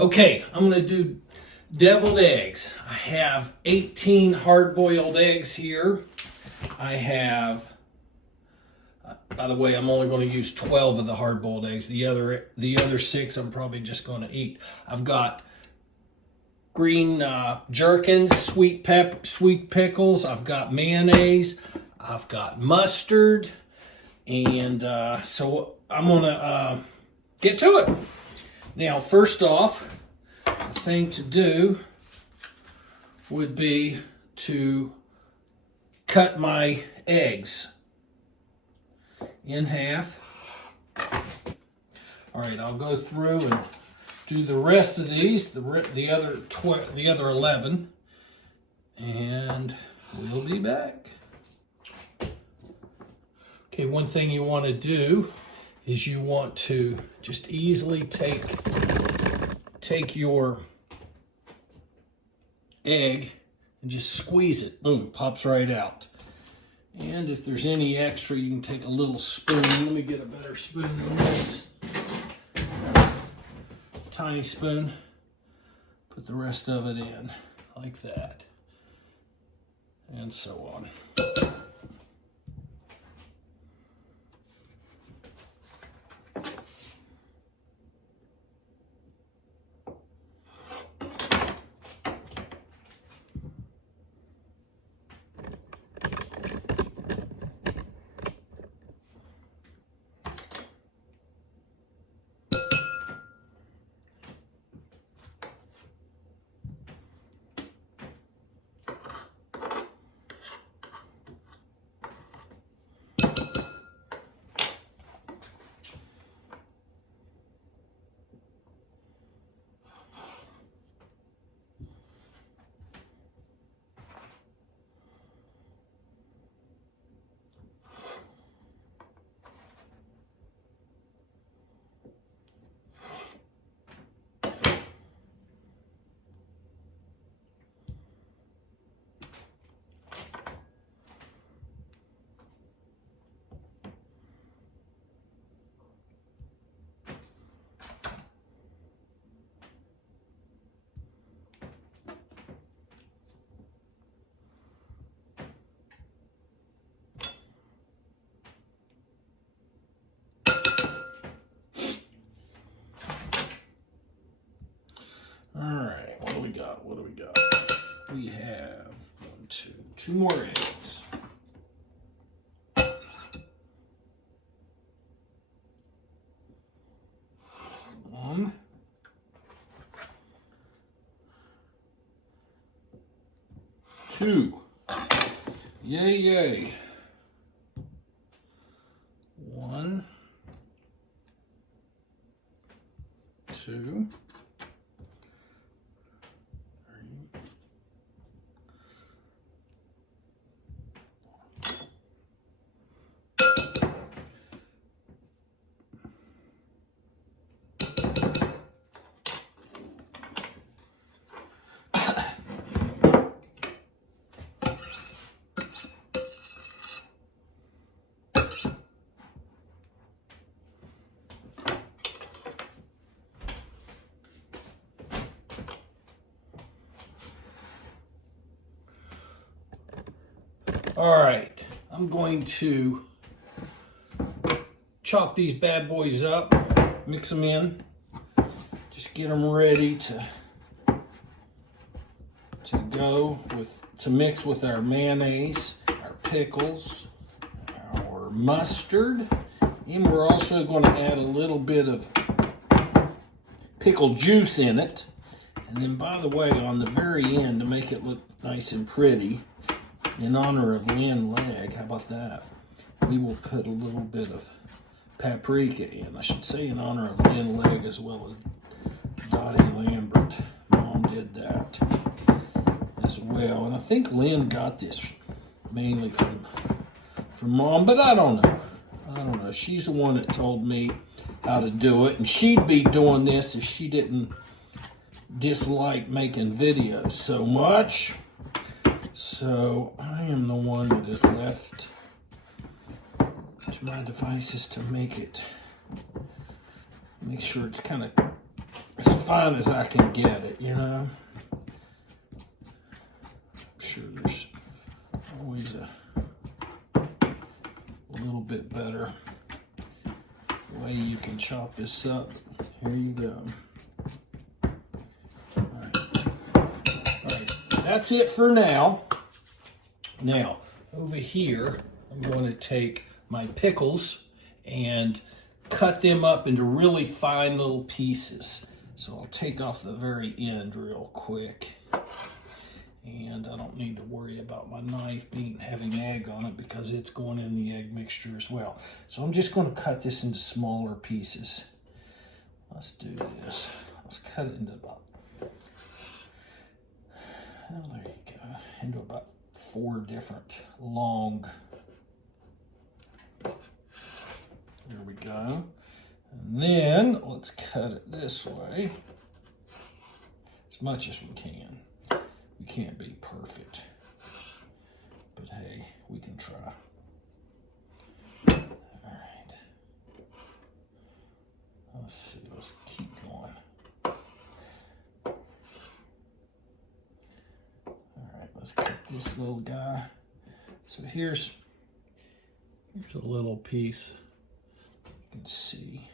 Okay, I'm going to do deviled eggs. I have 18 hard-boiled eggs here. I have, by the way, I'm only going to use 12 of the hard-boiled eggs. The other 6 I'm probably just going to eat. I've got green gherkins, sweet pickles. I've got mayonnaise. I've got mustard. And so I'm going to get to it. Now, first off, the thing to do would be to cut my eggs in half. All right, I'll go through and do the rest of these, the other 11, and we'll be back. Okay, one thing you want to do is you want to just easily take your egg and just squeeze it. Boom, pops right out. And if there's any extra, you can take a little spoon. Let me get a better spoon than this. Tiny spoon. Put the rest of it in like that. And so on. What do we got? We have two more eggs. One. Two. Yay, yay. One. Two. All right, I'm going to chop these bad boys up, mix them in, just get them ready to mix with our mayonnaise, our pickles, our mustard, and we're also going to add a little bit of pickle juice in it. And then, by the way, on the very end, to make it look nice and pretty, in honor of Lynn leg, how about that? We will put a little bit of paprika in. I should say in honor of Lynn leg as well as Dottie Lambert. Mom did that as well. And I think Lynn got this mainly from Mom, but I don't know. She's the one that told me how to do it. And she'd be doing this if she didn't dislike making videos so much. So I am the one that is left to my devices to make sure it's kind of as fine as I can get it, you know. I'm sure there's always a little bit better way you can chop this up. Here you go. All right, that's it for now. Now, over here, I'm going to take my pickles and cut them up into really fine little pieces. So I'll take off the very end real quick. And I don't need to worry about my knife having egg on it because it's going in the egg mixture as well. So I'm just going to cut this into smaller pieces. Let's do this. Let's cut it into about, oh, there you go, into about 4 different long. There we go. And then let's cut it this way as much as we can. We can't be perfect, but hey, we can try. All right. Let's see, let's keep going. All right, let's cut this little guy. So here's a little piece. You can see.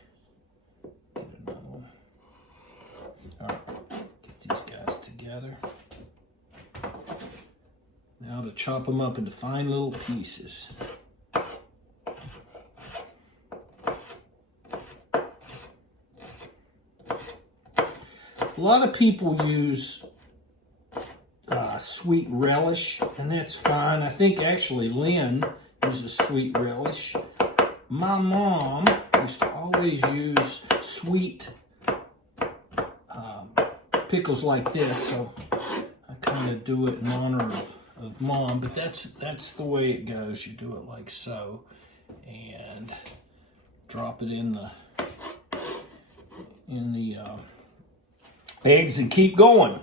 Get another one. All right, get these guys together. Now to chop them up into fine little pieces. A lot of people use sweet relish, and that's fine. I think actually Lynn uses sweet relish. My mom used to always use sweet pickles like this, so I kind of do it in honor of Mom, but that's the way it goes. You do it like so, and drop it in the eggs and keep going.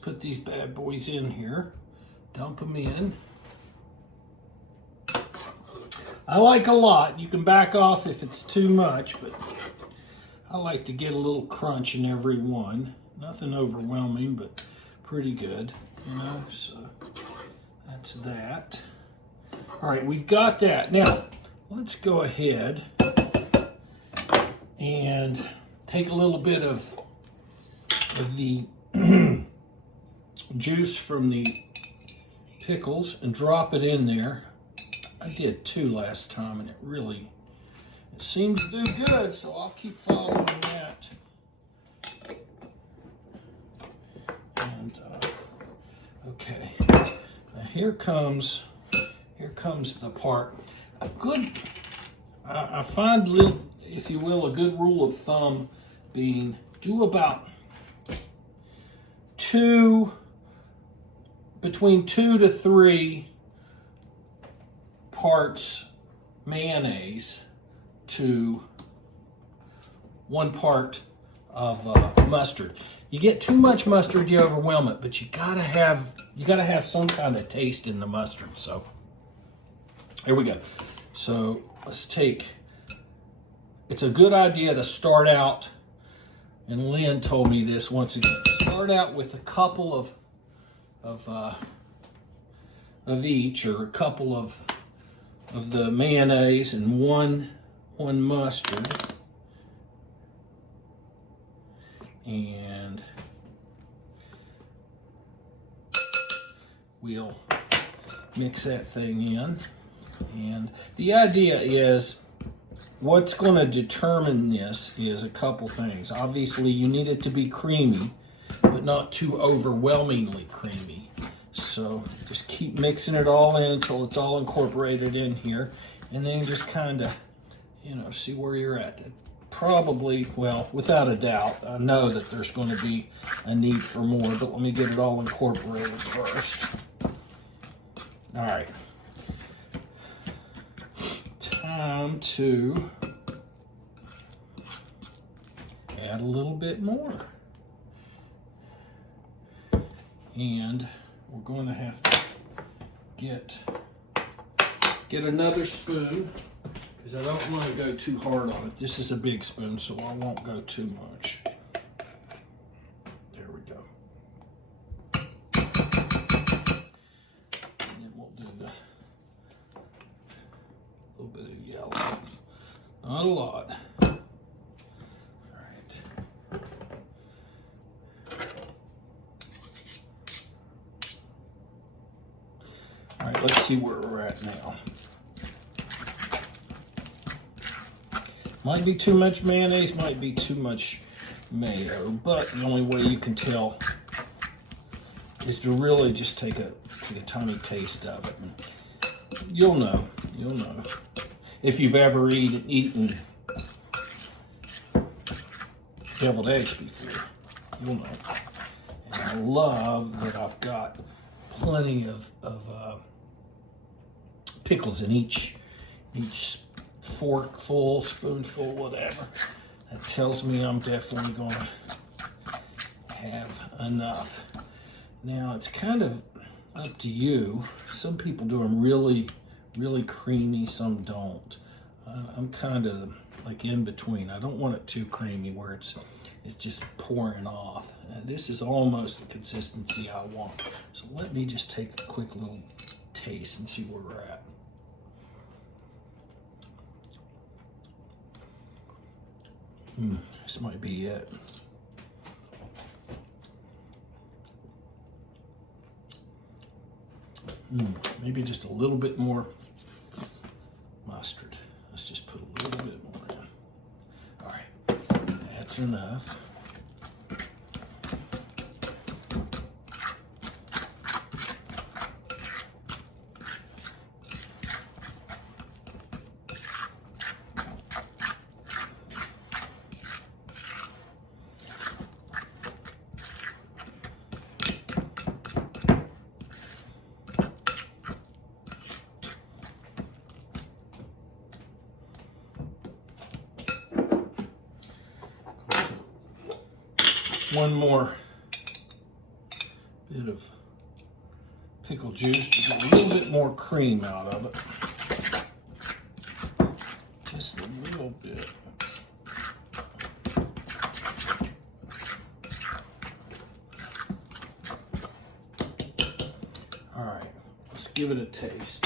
put these bad boys in here. Dump them in. I like a lot. You can back off if it's too much, but I like to get a little crunch in every one. Nothing overwhelming, but pretty good. You know, so that's that. All right, we've got that. Now, let's go ahead and take a little bit of the juice from the pickles and drop it in there. I did 2 last time, and it seemed to do good, so I'll keep following that. And okay, now here comes the part. I find little, if you will, a good rule of thumb being do about between 2 to 3 parts mayonnaise to 1 part of mustard. You get too much mustard, you overwhelm it, but you gotta have some kind of taste in the mustard. So here we go. So let's take. It's a good idea to start out, and Lynn told me this once again. Start out with a couple of each, or a couple of the mayonnaise and one mustard, and we'll mix that thing in. And the idea is, what's going to determine this is a couple things. Obviously, you need it to be creamy, but not too overwhelmingly creamy. So just keep mixing it all in until it's all incorporated in here, and then just kind of, see where you're at. Probably, well, without a doubt, I know that there's going to be a need for more, but let me get it all incorporated first. All right. Time to add a little bit more. And we're going to have to get another spoon, because I don't want to go too hard on it. This is a big spoon, so I won't go too much. There we go. And then we'll do a little bit of yellow. Not a lot. All right, let's see where we're at now. Might be too much mayonnaise, might be too much mayo, but the only way you can tell is to really just take a tiny taste of it. And you'll know. If you've ever eaten deviled eggs before, you'll know. And I love that I've got plenty of pickles in each forkful, spoonful, whatever. That tells me I'm definitely going to have enough. Now, it's kind of up to you. Some people do them really, really creamy, some don't. I'm kind of like in between. I don't want it too creamy where it's just pouring off. This is almost the consistency I want. So let me just take a quick little taste and see where we're at. This might be it. Maybe just a little bit more mustard. Let's just put a little bit more in. All right, that's enough. One more bit of pickle juice to get a little bit more cream out of it. Just a little bit. All right, let's give it a taste.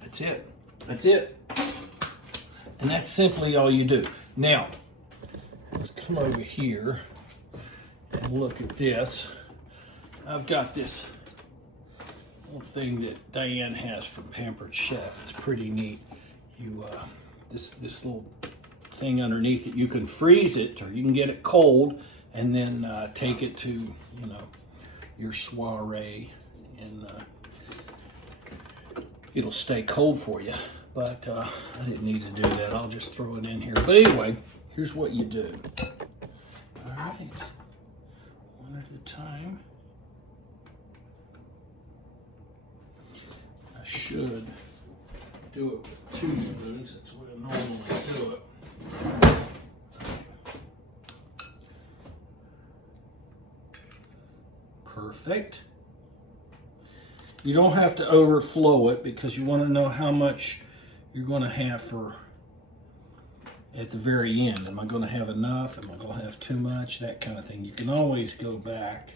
That's it. That's it. And that's simply all you do. Now, let's come over here and look at this. I've got this little thing that Diane has from Pampered Chef. It's pretty neat. You this little thing underneath it, you can freeze it or you can get it cold and then take it to your soiree, and it'll stay cold for you. But I didn't need to do that. I'll just throw it in here. But anyway, here's what you do. All right, one at a time. I should do it with 2 spoons. That's what I normally do it. Perfect. You don't have to overflow it because you want to know how much you're going to have for at the very end. Am I going to have enough? Am I going to have too much? That kind of thing. You can always go back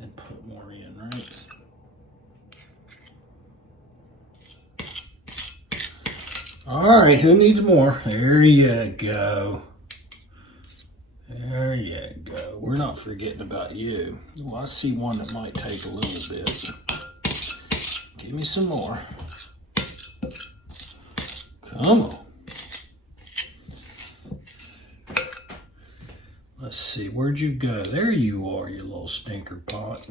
and put more in, right? All right, who needs more? There you go. There you go. We're not forgetting about you. Well, I see one that might take a little bit. Give me some more. Come on. Let's see, where'd you go? There you are, you little stinker pot.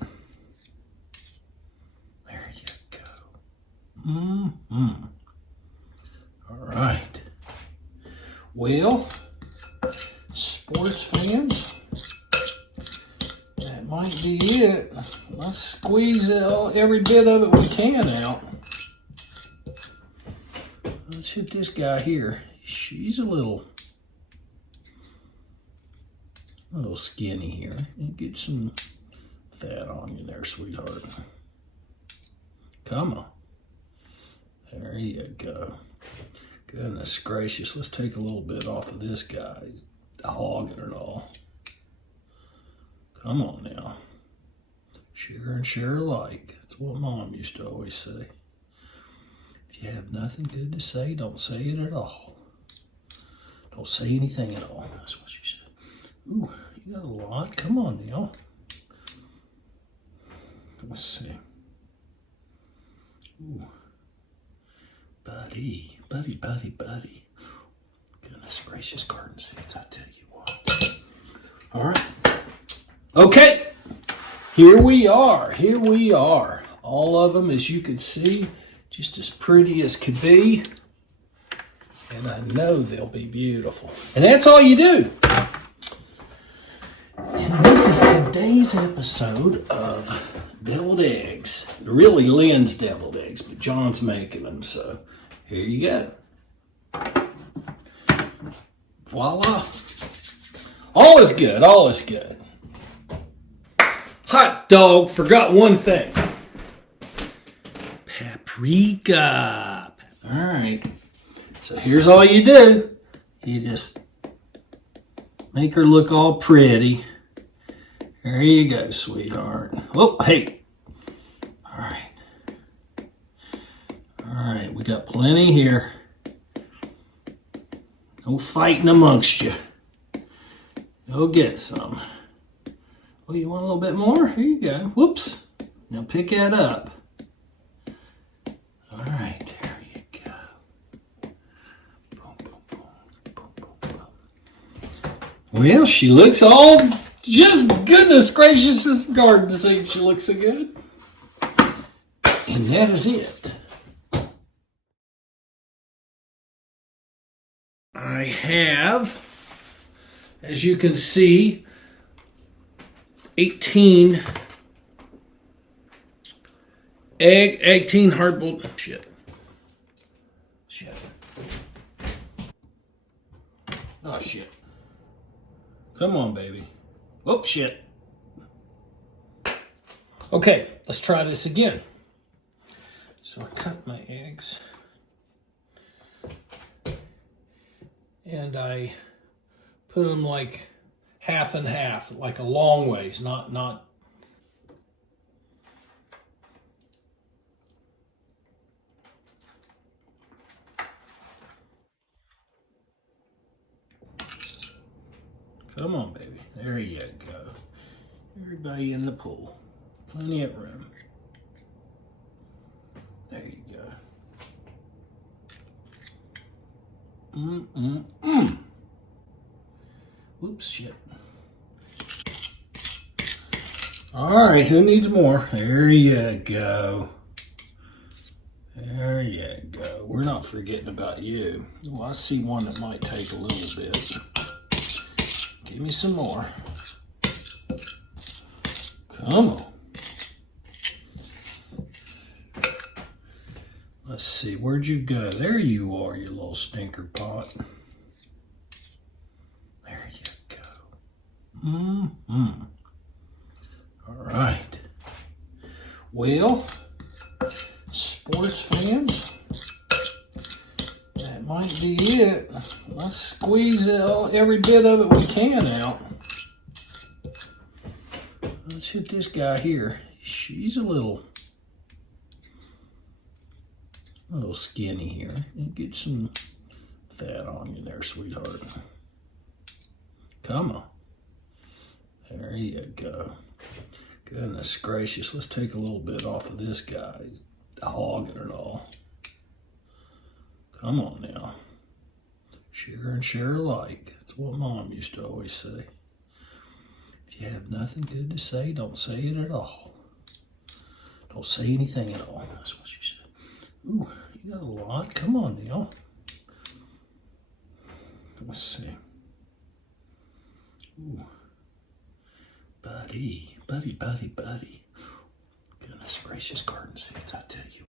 There you go. All right. Well, sports fans, that might be it. Let's squeeze every bit of it we can out. Let's hit this guy here. She's a little skinny here. And get some fat on you there, sweetheart. Come on. There you go. Goodness gracious. Let's take a little bit off of this guy. He's hogging it all. Come on now. Share and share alike. That's what Mom used to always say. If you have nothing good to say, don't say it at all. Don't say anything at all. That's what she said. Ooh, you got a lot. Come on now. Let's see. Ooh. Buddy. Goodness gracious, garden seeds, I tell you what. All right. Okay. Here we are. All of them, as you can see, just as pretty as could be. And I know they'll be beautiful. And that's all you do. And this is today's episode of deviled eggs. Really Lynn's deviled eggs, but John's making them, so here you go. Voila. All is good. Hot dog, forgot one thing. Paprika. All right. So here's all you do. You just make her look all pretty. There you go, sweetheart. Oh, hey. All right. All right, we got plenty here. No fighting amongst you. Go get some. Oh, you want a little bit more? Here you go. Whoops. Now pick that up. All right, there you go. Boom, boom, boom, boom, boom, boom. Well, she looks all just goodness gracious, this garden seed. She looks so good. And that is it. I have, as you can see, 18 hard-boiled, Oh, shit. Come on, baby. Oh, shit. Okay, let's try this again. So I cut my eggs. And I put them like half and half, like a long ways, not. Come on, baby. There you go. Everybody in the pool. Plenty of room. There you go. Oops, shit. All right, who needs more? There you go. There you go. We're not forgetting about you. Well, I see one that might take a little bit. Give me some more. Come on. Let's see, where'd you go? There you are, you little stinker pot. There you go. All right. Well, sports fans, that might be it. Let's squeeze every bit of it we can out. Let's hit this guy here. She's a little skinny here. Get some fat on you there, sweetheart. Come on. There you go. Goodness gracious. Let's take a little bit off of this guy. He's hogging it all. Come on now. Share and share alike. That's what Mom used to always say. If you have nothing good to say, don't say it at all. Don't say anything at all. That's what she said. Ooh, you got a lot. Come on now. Let's see. Ooh. Buddy. Goodness gracious, garden seeds, I tell you.